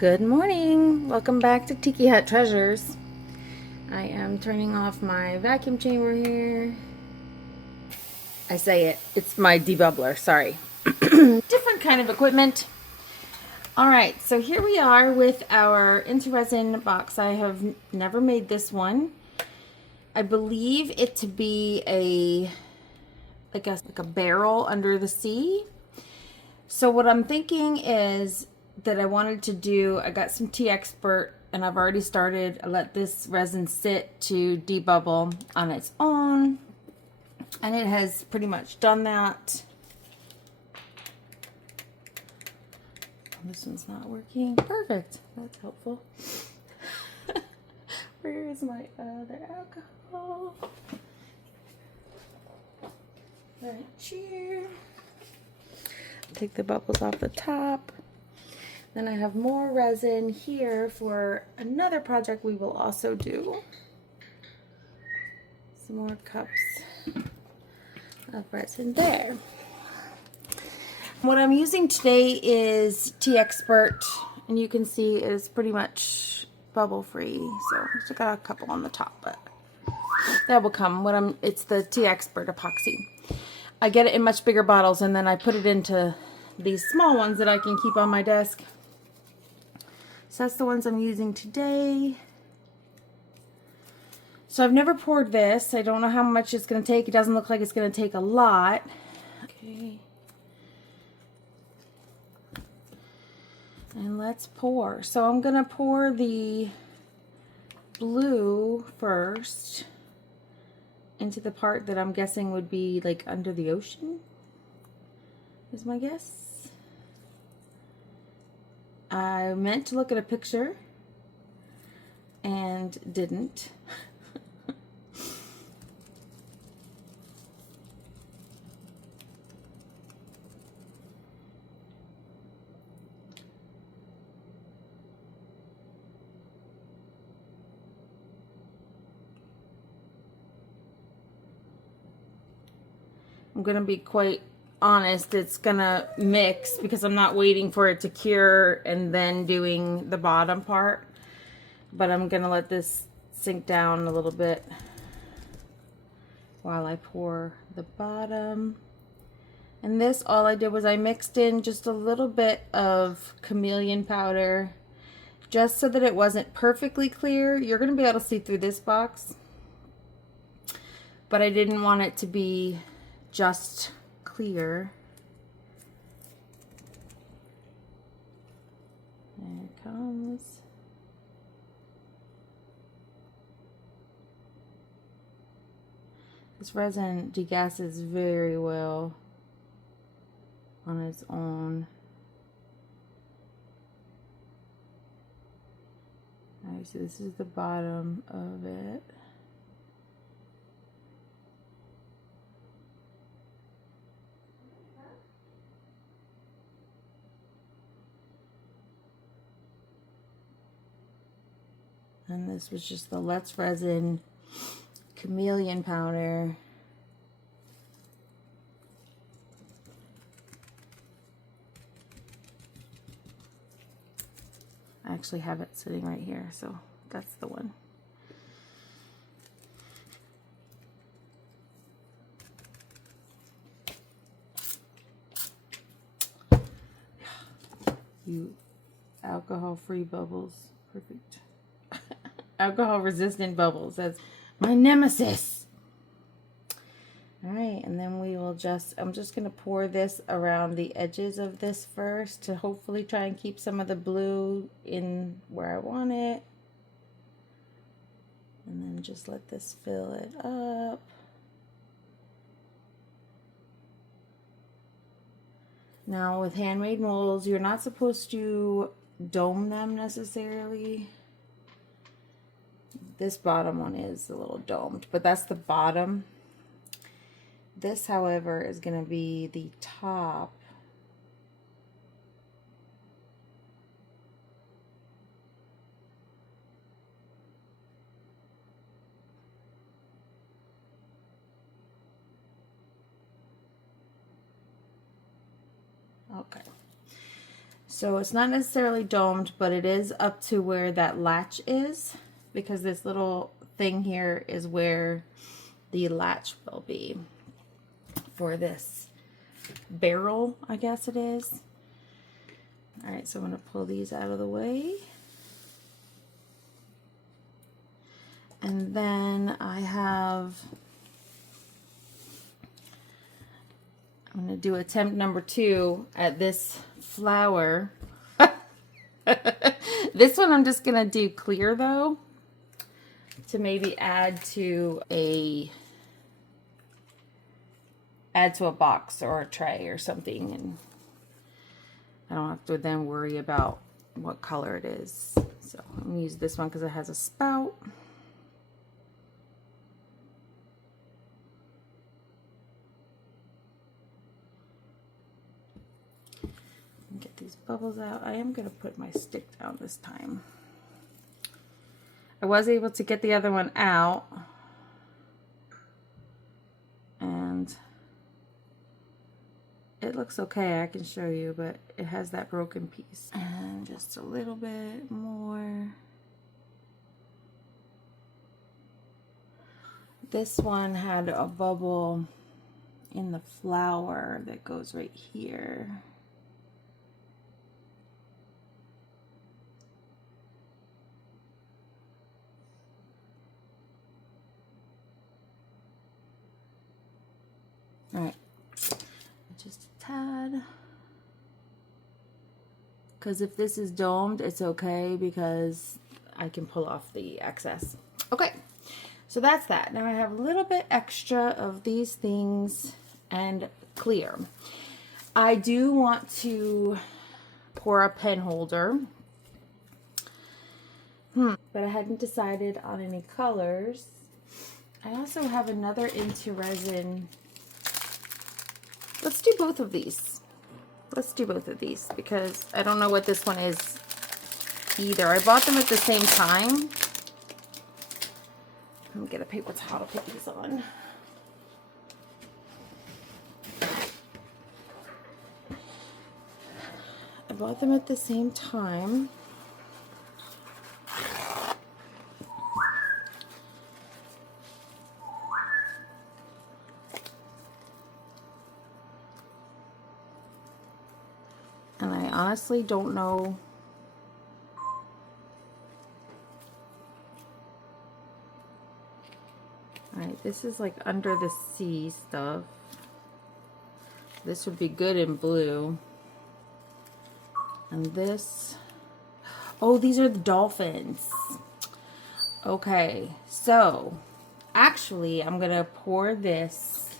Good morning. Welcome back to Tiki Hut Treasures. I am turning off my vacuum chamber here. I say it's my debubbler, sorry. Different kind of equipment. Alright, so here we are with our Into Resin box. I have never made this one. I believe it to be like a barrel under the sea. So what I'm thinking is that I wanted to do, I got some Tea Expert and I've already started. I let this resin sit to debubble on its own, and it has pretty much done that. This one's not working. Perfect. That's helpful. Where is my other alcohol? Right here. Take the bubbles off the top. Then I have more resin here for another project we will also do. Some more cups of resin there. What I'm using today is Tea Expert, and you can see it is pretty much bubble free. So I got a couple on the top, but that will come. It's the Tea Expert epoxy. I get it in much bigger bottles, and then I put it into these small ones that I can keep on my desk. So that's the ones I'm using today. So I've never poured this. I don't know how much it's going to take. It doesn't look like it's going to take a lot. Okay. And let's pour. So I'm going to pour the blue first into the part that I'm guessing would be like under the ocean, is my guess. I meant to look at a picture and didn't. I'm gonna be quite honest, it's gonna mix because I'm not waiting for it to cure and then doing the bottom part, but I'm gonna let this sink down a little bit while I pour the bottom. And this, all I did was I mixed in just a little bit of chameleon powder just so that it wasn't perfectly clear. You're gonna be able to see through this box, but I didn't want it to be just clear. There it comes. This resin degasses very well on its own. Alright, so this is the bottom of it. And this was just the Let's Resin chameleon powder. I actually have it sitting right here, so that's the one. You alcohol-free bubbles. Perfect. Alcohol-resistant bubbles. That's my nemesis. Alright, and then we will I'm just going to pour this around the edges of this first to hopefully try and keep some of the blue in where I want it. And then just let this fill it up. Now with handmade molds, you're not supposed to dome them necessarily. This bottom one is a little domed, but that's the bottom. This, however, is going to be the top. Okay. So it's not necessarily domed, but it is up to where that latch is, because this little thing here is where the latch will be for this barrel, I guess it is. All right, so I'm going to pull these out of the way. And then I'm going to do attempt number 2 at this flower. This one I'm just going to do clear though, to maybe add to a box or a tray or something, and I don't have to then worry about what color it is. So I'm going to use this one because it has a spout. Get these bubbles out. I am going to put my stick down this time. I was able to get the other one out, and it looks okay. I can show you, but it has that broken piece. And just a little bit more. This one had a bubble in the flower that goes right here. All right, just a tad. Because if this is domed, it's okay because I can pull off the excess. Okay, so that's that. Now I have a little bit extra of these things and clear. I do want to pour a pen holder, but I hadn't decided on any colors. I also have another Into Resin. Let's do both of these. Let's do both of these because I don't know what this one is either. I bought them at the same time. Let me get a paper towel to put these on. I bought them at the same time. And I honestly don't know Alright, this is like under the sea stuff. This would be good in blue. And this, oh, these are the dolphins. Okay, so actually I'm gonna pour this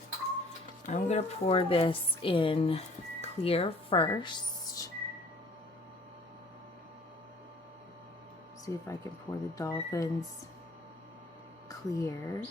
in clear first. See if I can pour the dolphins clear.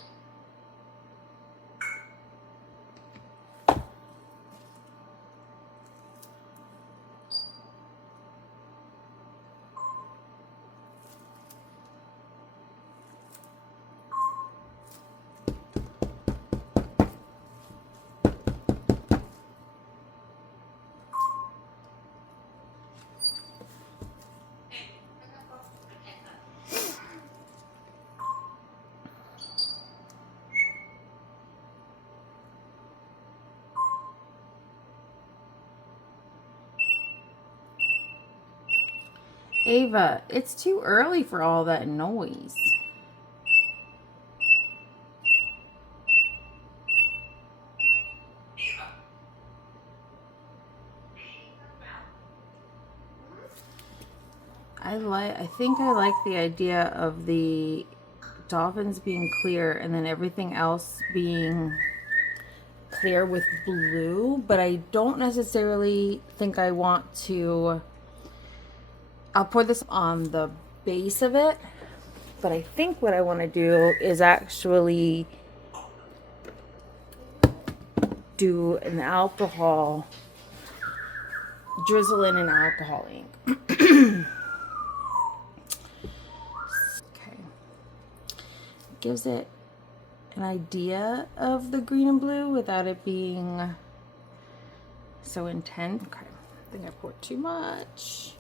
Ava, it's too early for all that noise. I think I like the idea of the dolphins being clear and then everything else being clear with blue, but I don't necessarily think I want to. I'll pour this on the base of it, but I think what I want to do is actually do an alcohol, drizzle in an alcohol ink. Okay. Gives it an idea of the green and blue without it being so intense. Okay. I think I poured too much.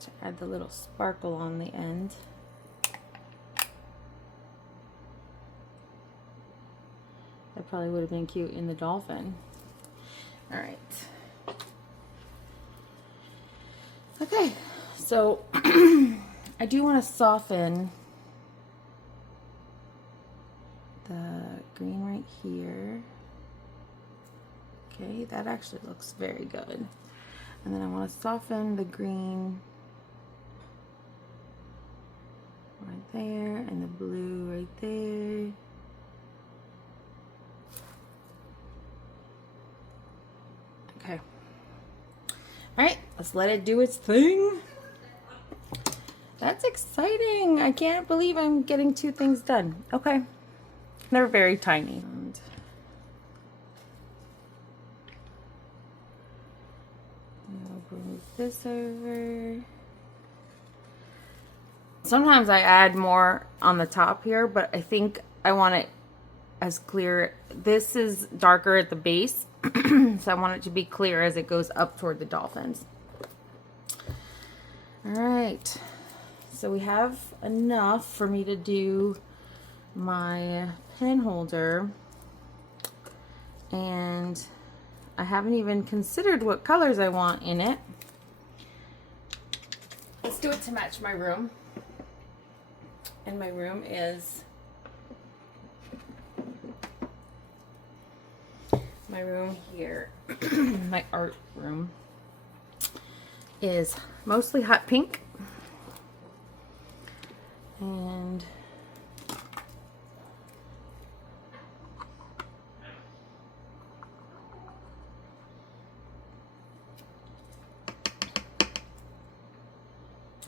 To add the little sparkle on the end. That probably would have been cute in the dolphin. All right. Okay, so I do want to soften the green right here. Okay, that actually looks very good. And then I want to soften the green right there and the blue right there. Okay. All right, let's let it do its thing. That's exciting. I can't believe I'm getting 2 things done. Okay. They're very tiny. And I'll move this over. Sometimes I add more on the top here, but I think I want it as clear. This is darker at the base, so I want it to be clear as it goes up toward the dolphins. All right. So we have enough for me to do my pen holder, and I haven't even considered what colors I want in it. Let's do it to match my room. And my room is here, my art room, is mostly hot pink. And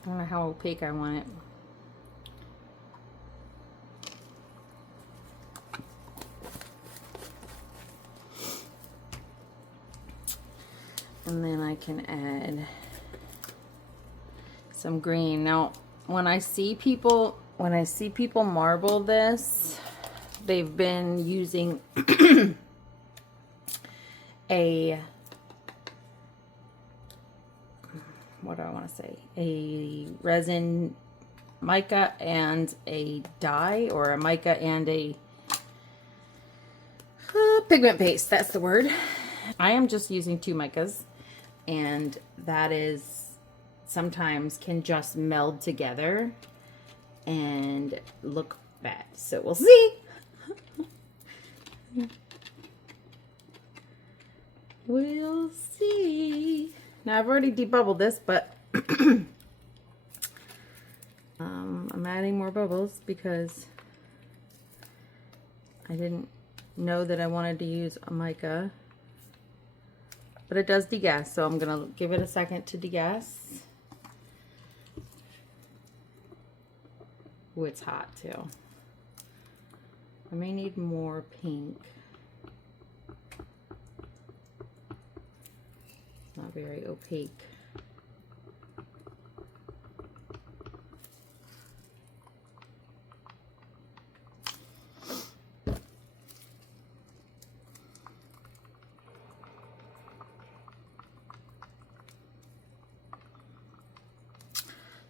I don't know how opaque I want it. And then I can add some green. Now, when I see people marble this, they've been using what do I want to say? A resin mica and a dye, or a mica and a pigment paste. That's the word. I am just using 2 micas, and that is sometimes can just meld together and look bad. So we'll see. We'll see. Now I've already debubbled this, but I'm adding more bubbles because I didn't know that I wanted to use a mica. But it does degas, so I'm gonna give it a second to degas. Ooh, it's hot too. I may need more pink. Not very opaque.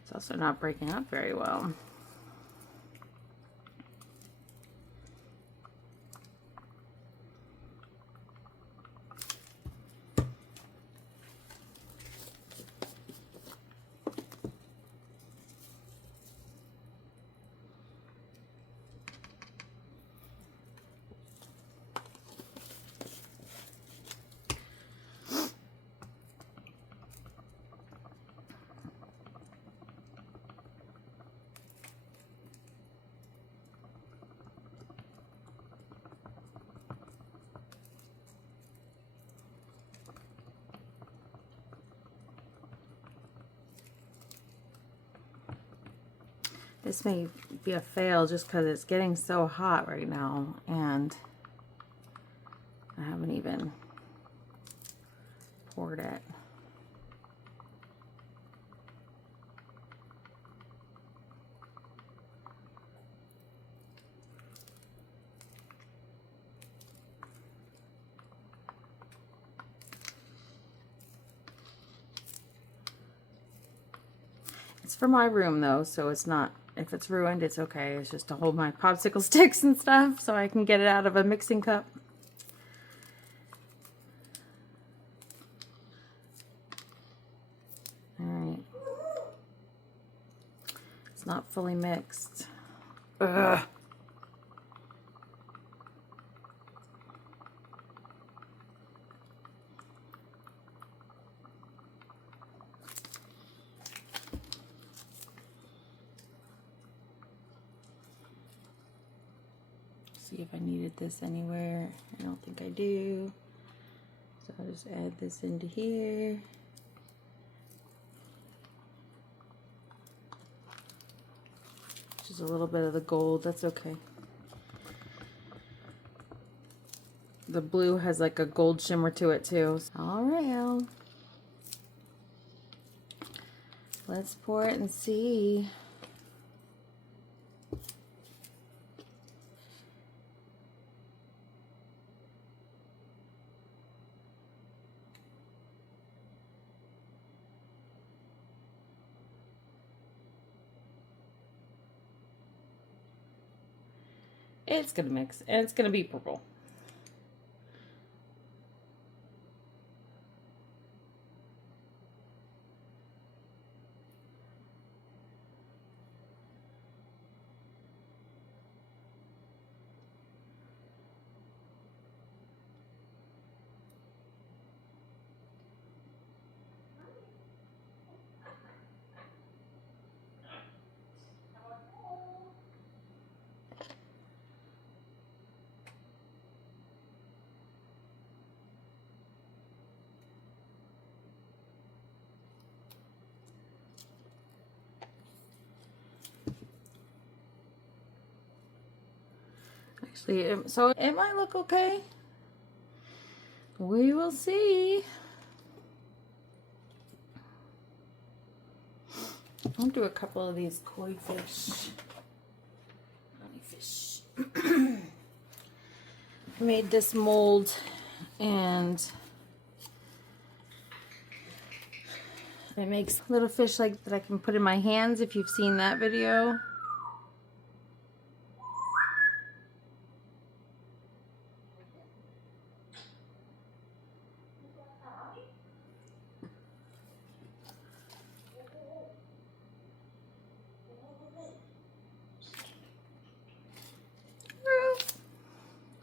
It's also not breaking up very well. This may be a fail just because it's getting so hot right now, and I haven't even poured it. It's for my room though, so it's not, if it's ruined, it's okay. It's just to hold my popsicle sticks and stuff so I can get it out of a mixing cup. Alright. It's not fully mixed. Ugh. See if I needed this anywhere. I don't think I do. So I'll just add this into here. Just a little bit of the gold, that's okay. The blue has like a gold shimmer to it too. All right, Al. Let's pour it and see. It's gonna mix, and it's gonna be purple. Actually, so it might look okay. We will see. I'll do a couple of these koi fish. I made this mold and it makes little fish like that I can put in my hands if you've seen that video.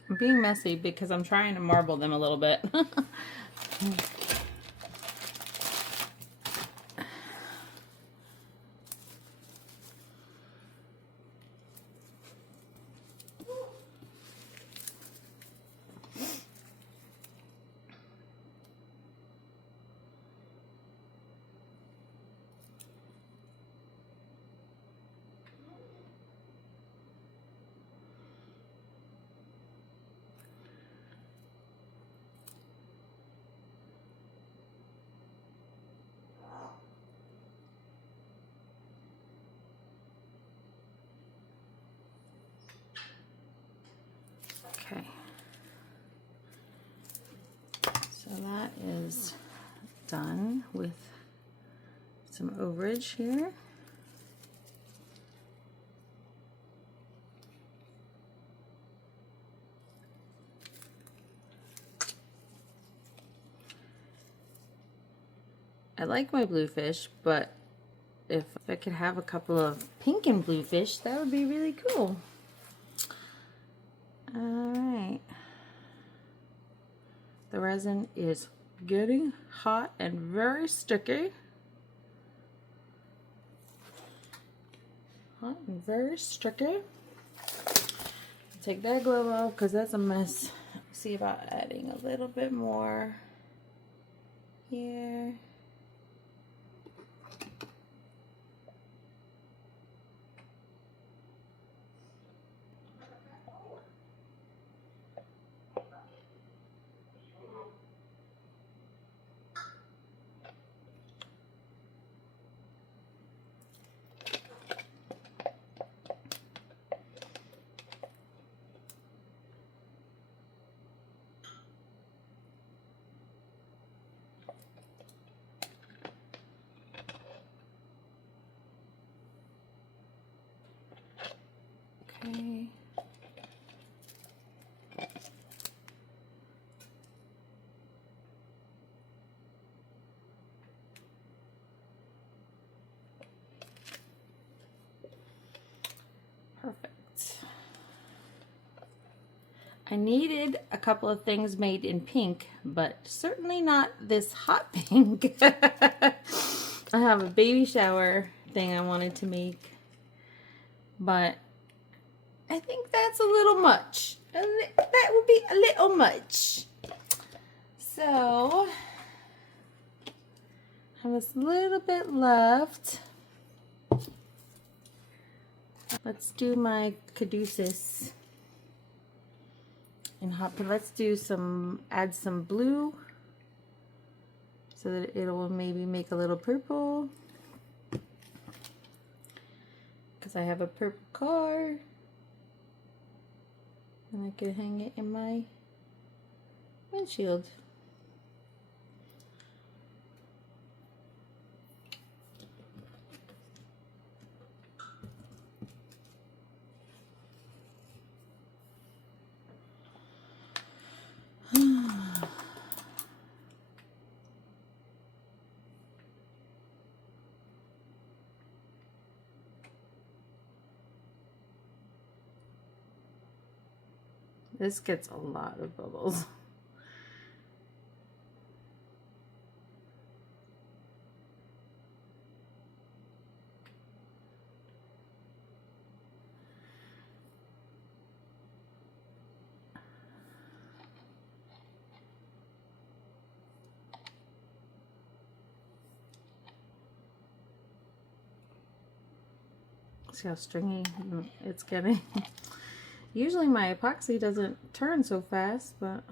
I'm being messy because I'm trying to marble them a little bit. Okay, so that is done with some overage here. I like my blue fish, but if I could have a couple of pink and blue fish, that would be really cool. Alright. The resin is getting hot and very sticky. Hot and very sticky. Take that glove off because that's a mess. See about adding a little bit more here. Okay. Perfect. I needed a couple of things made in pink, but certainly not this hot pink. I have a baby shower thing I wanted to make, but I think that's a little much. That would be a little much. So, I have a little bit left. Let's do my caduceus in hot pink. Let's do add some blue so that it will maybe make a little purple. Because I have a purple car. And I could hang it in my windshield. This gets a lot of bubbles. See how stringy it's getting? Usually my epoxy doesn't turn so fast, but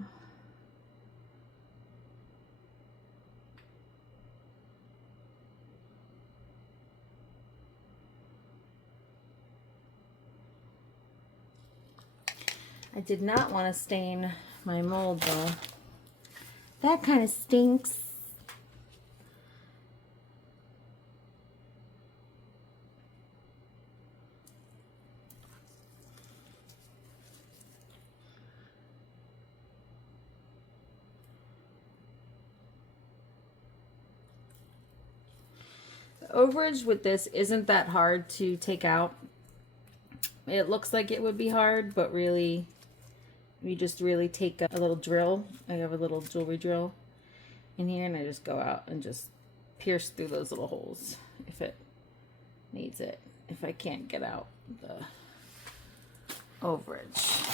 I did not want to stain my mold though. That kind of stinks. Overage with this isn't that hard to take out. It looks like it would be hard, but really you just really take a little drill. I have a little jewelry drill in here, and I just go out and just pierce through those little holes if it needs it, if I can't get out the overage.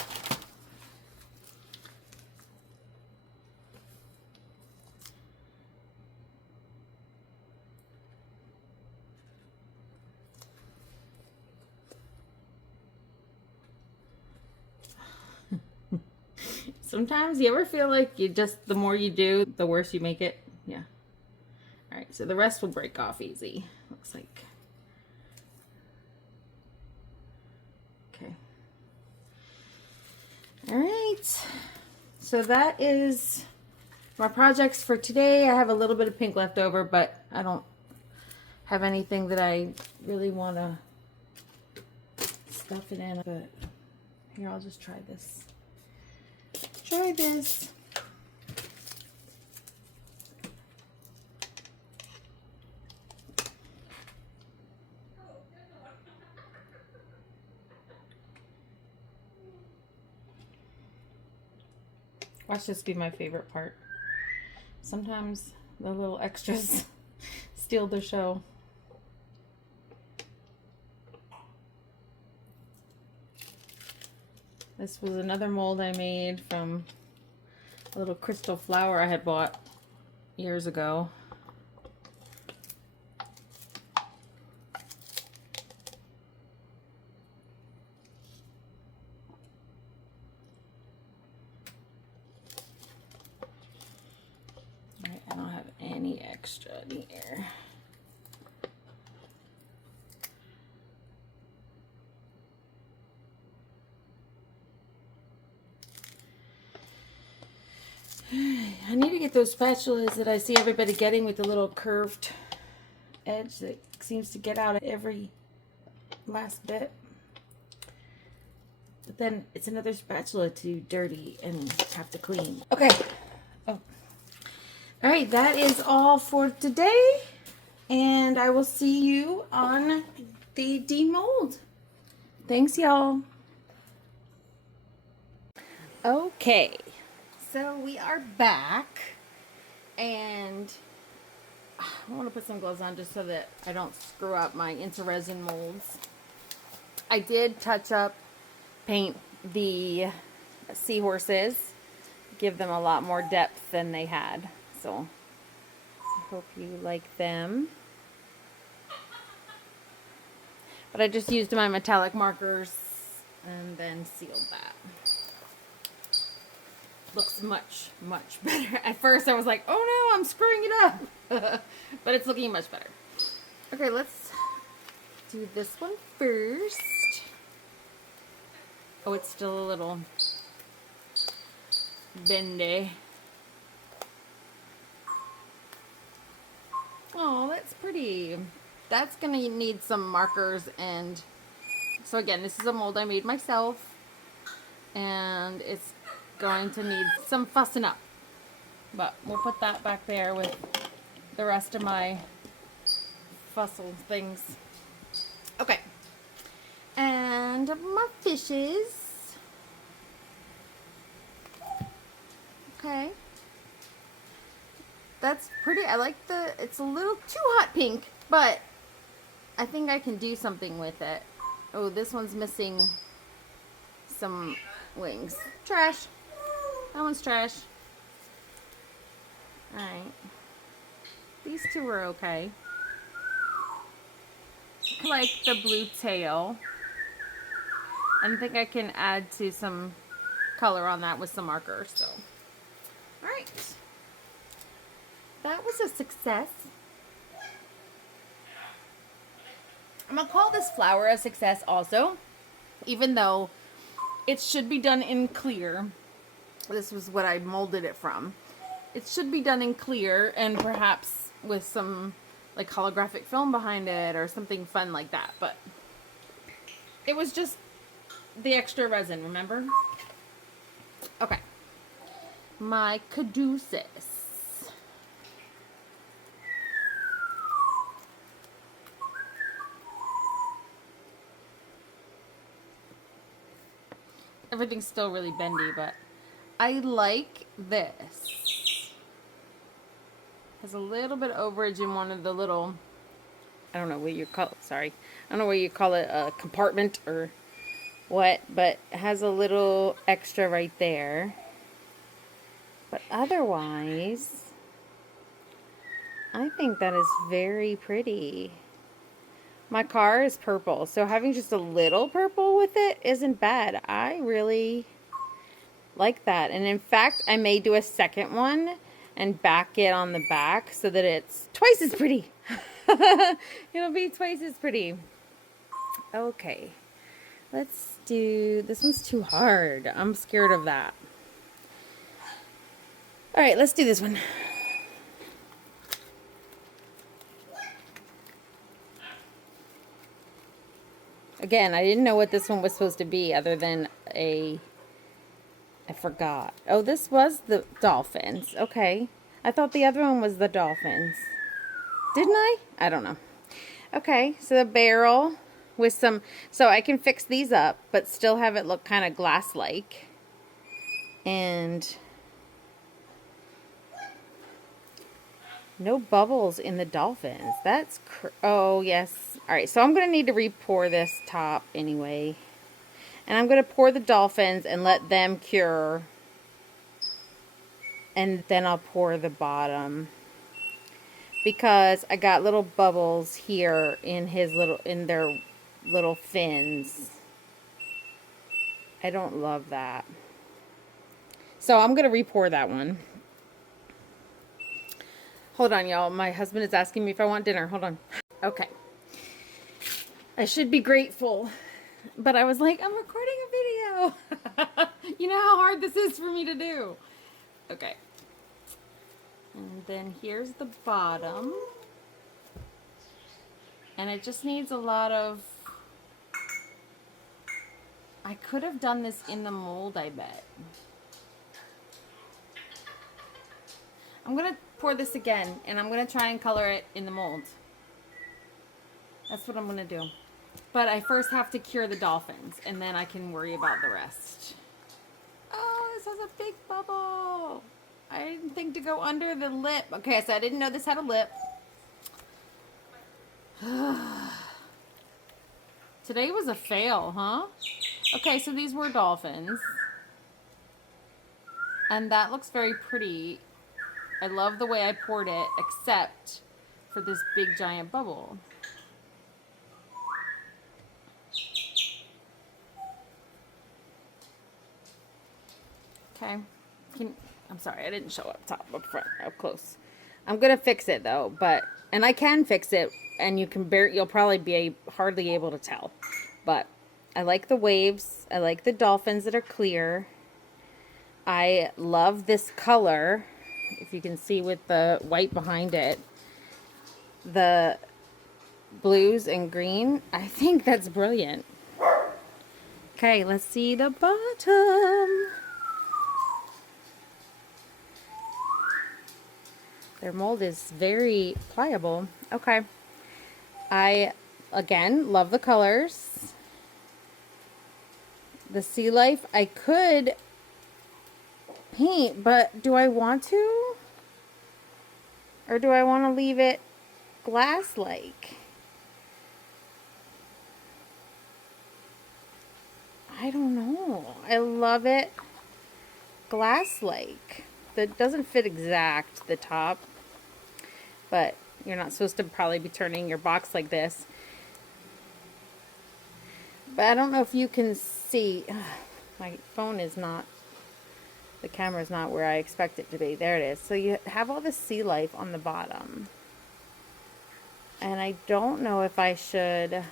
Sometimes you ever feel like the more you do, the worse you make it? Yeah. All right, so the rest will break off easy, looks like. Okay. All right. So that is my projects for today. I have a little bit of pink left over, but I don't have anything that I really want to stuff it in. But here, I'll just try this. Try this. Watch this be my favorite part. Sometimes the little extras steal the show. This was another mold I made from a little crystal flower I had bought years ago. Alright, I don't have any extra in here. I need to get those spatulas that I see everybody getting with the little curved edge that seems to get out every last bit. But then it's another spatula to dirty and have to clean. Okay. Oh. All right, that is all for today. And I will see you on the demold. Thanks, y'all. Okay, so we are back. And I want to put some gloves on just so that I don't screw up my Into Resin molds. I did touch up, paint the seahorses, give them a lot more depth than they had. So I hope you like them. But I just used my metallic markers and then sealed that. Looks much, much better. At first I was like, oh no, I'm screwing it up. But it's looking much better. Okay, let's do this one first. Oh, it's still a little bendy. Oh, that's pretty. That's gonna need some markers. And so again, this is a mold I made myself, and it's going to need some fussing up, but we'll put that back there with the rest of my fussel things. Okay, and my fishes. Okay, that's pretty. I like it's a little too hot pink, but I think I can do something with it. Oh, this one's missing some wings. Trash. That one's trash. Alright. These two are okay. I like the blue tail. I think I can add to some color on that with some markers. So, alright. That was a success. I'm going to call this flower a success also, even though it should be done in clear. This was what I molded it from. It should be done in clear and perhaps with some like holographic film behind it or something fun like that. But it was just the extra resin, remember? Okay. My caduceus. Everything's still really bendy, but I like this. Has a little bit of overage in one of the little, I don't know what you call it, sorry. I don't know what you call it, a compartment or what, but it has a little extra right there. But otherwise, I think that is very pretty. My car is purple, so having just a little purple with it isn't bad. I really like that. And in fact, I may do a second one and back it on the back so that it's twice as pretty. It'll be twice as pretty. Okay. Let's do, this one's too hard. I'm scared of that. All right, let's do this one. Again, I didn't know what this one was supposed to be other than I forgot. Oh, this was the dolphins. Okay. I thought the other one was the dolphins. Didn't I? I don't know. Okay, so the barrel with some, so I can fix these up, but still have it look kind of glass-like. And no bubbles in the dolphins. That's, oh, yes. All right, so I'm going to need to re-pour this top anyway. And I'm going to pour the dolphins and let them cure. And then I'll pour the bottom. Because I got little bubbles here in their little fins. I don't love that. So I'm going to re-pour that one. Hold on, y'all. My husband is asking me if I want dinner. Hold on. Okay. I should be grateful. But I was like, I'm recording a video. You know how hard this is for me to do. Okay. And then here's the bottom. And it just needs a lot of I could have done this in the mold, I bet. I'm going to pour this again, and I'm going to try and color it in the mold. That's what I'm going to do. But I first have to cure the dolphins, and then I can worry about the rest. Oh, this has a big bubble. I didn't think to go under the lip. Okay, so I didn't know this had a lip. Today was a fail, huh? Okay, so these were dolphins. And that looks very pretty. I love the way I poured it, except for this big giant bubble. Okay. I'm sorry, I didn't show up top, up front, up close. I'm gonna fix it though, and I can fix it, and you'll probably be hardly able to tell. But I like the waves. I like the dolphins that are clear. I love this color. If you can see with the white behind it, the blues and green. I think that's brilliant. Okay, let's see the bottom. Their mold is very pliable. Okay. I, again, love the colors. The sea life, I could paint, but do I want to? Or do I want to leave it glass-like? I don't know. I love it glass-like. That doesn't fit exact, the top. But you're not supposed to probably be turning your box like this. But I don't know if you can see. My phone is not, the camera is not where I expect it to be. There it is. So you have all the sea life on the bottom. And I don't know if I should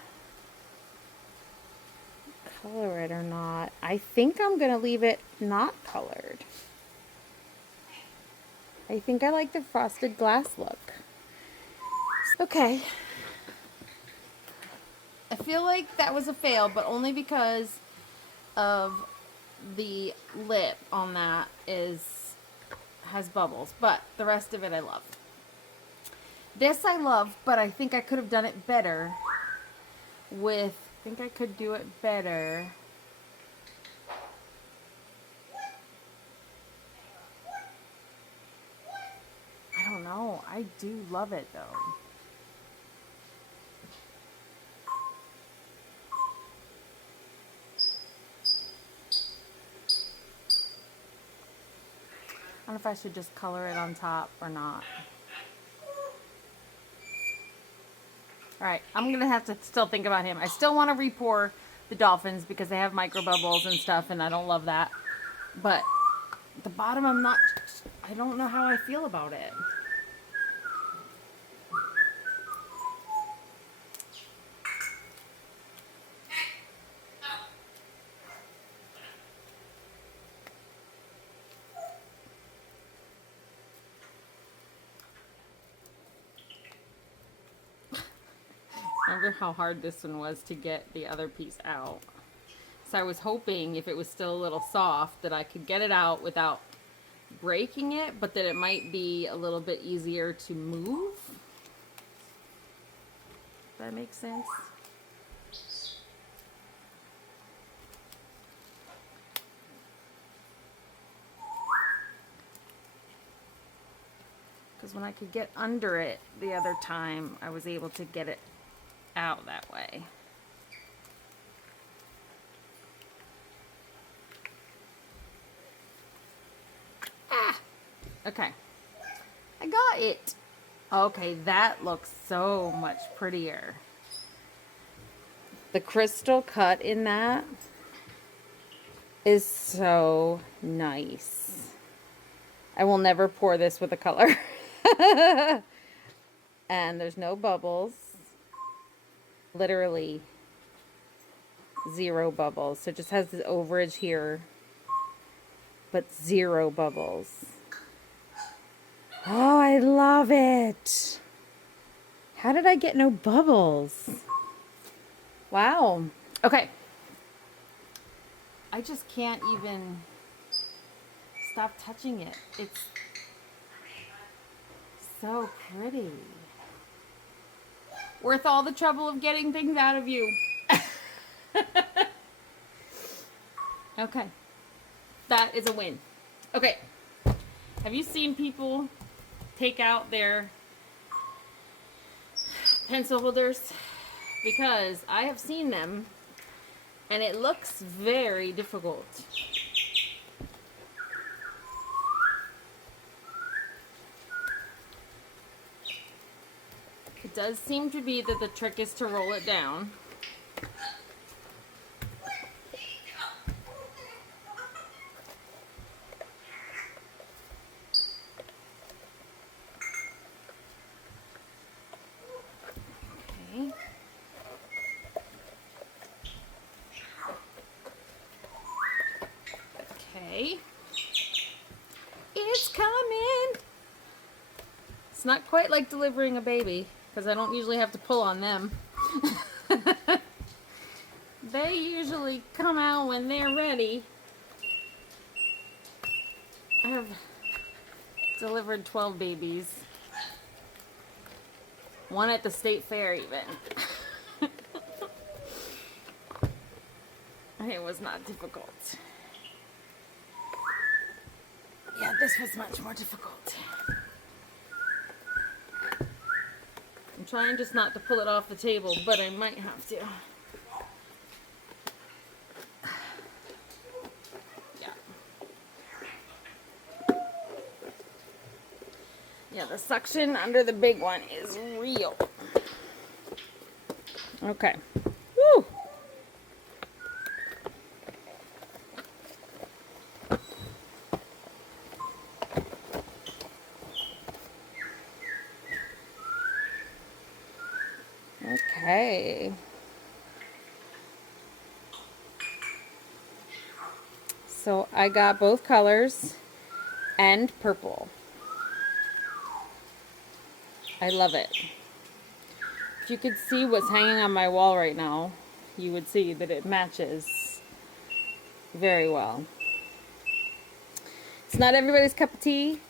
color it or not. I think I'm going to leave it not colored. I think I like the frosted glass look. Okay. I feel like that was a fail, but only because of the lip on that has bubbles. But the rest of it I love. This I love, but I think I could have done it better I think I could do it better. I don't know. I do love it though. I don't know if I should just color it on top or not. Alright, I'm going to have to still think about him. I still want to re-pour the dolphins because they have micro bubbles and stuff, and I don't love that. But the bottom, I don't know how I feel about it. Remember how hard this one was to get the other piece out. So I was hoping if it was still a little soft that I could get it out without breaking it, but that it might be a little bit easier to move. Does that make sense? Because when I could get under it the other time, I was able to get it out that way. Ah! Okay. I got it. Okay, that looks so much prettier. The crystal cut in that is so nice. I will never pour this with a color. And there's no bubbles. Literally 0 bubbles. So it just has this overage here, but 0 bubbles. Oh, I love it. How did I get no bubbles? Wow. Okay. I just can't even stop touching it. It's so pretty. Worth all the trouble of getting things out of you. Okay. That is a win. Okay. Have you seen people take out their pencil holders? Because I have seen them and it looks very difficult. It does seem to be that the trick is to roll it down. Okay. Okay. It's coming. It's not quite like delivering a baby, because I don't usually have to pull on them. They usually come out when they're ready. I have delivered 12 babies. One at the state fair even. It was not difficult. Yeah, this was much more difficult. I'm trying just not to pull it off the table, but I might have to. Yeah. Yeah, the suction under the big one is real. Okay. Woo! Okay. So I got both colors and purple. I love it. If you could see what's hanging on my wall right now, you would see that it matches very well. It's not everybody's cup of tea,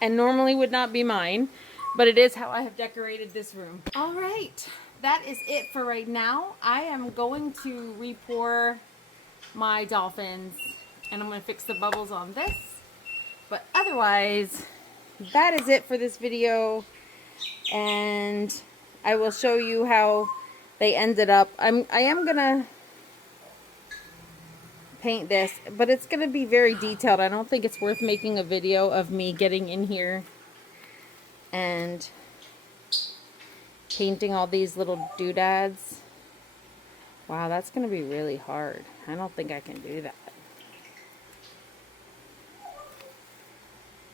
and normally would not be mine, but it is how I have decorated this room. All right, that is it for right now. I am going to re-pour my dolphins, and I'm going to fix the bubbles on this. But otherwise, that is it for this video, and I will show you how they ended up. I am going to paint this, but it's going to be very detailed. I don't think it's worth making a video of me getting in here and painting all these little doodads. Wow, that's going to be really hard. I don't think I can do that.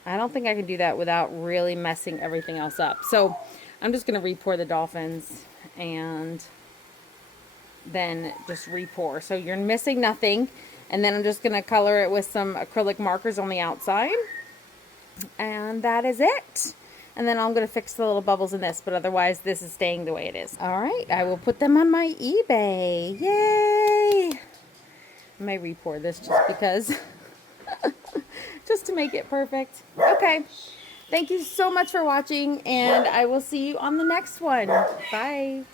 I don't think I can do that without really messing everything else up. So I'm just going to re-pour the dolphins and then just re-pour. So you're missing nothing. And then I'm just going to color it with some acrylic markers on the outside. And that is it. And then I'm going to fix the little bubbles in this. But otherwise, this is staying the way it is. All right. I will put them on my eBay. Yay! I may re-pour this just because. Just to make it perfect. Okay. Thank you so much for watching. And I will see you on the next one. Bye.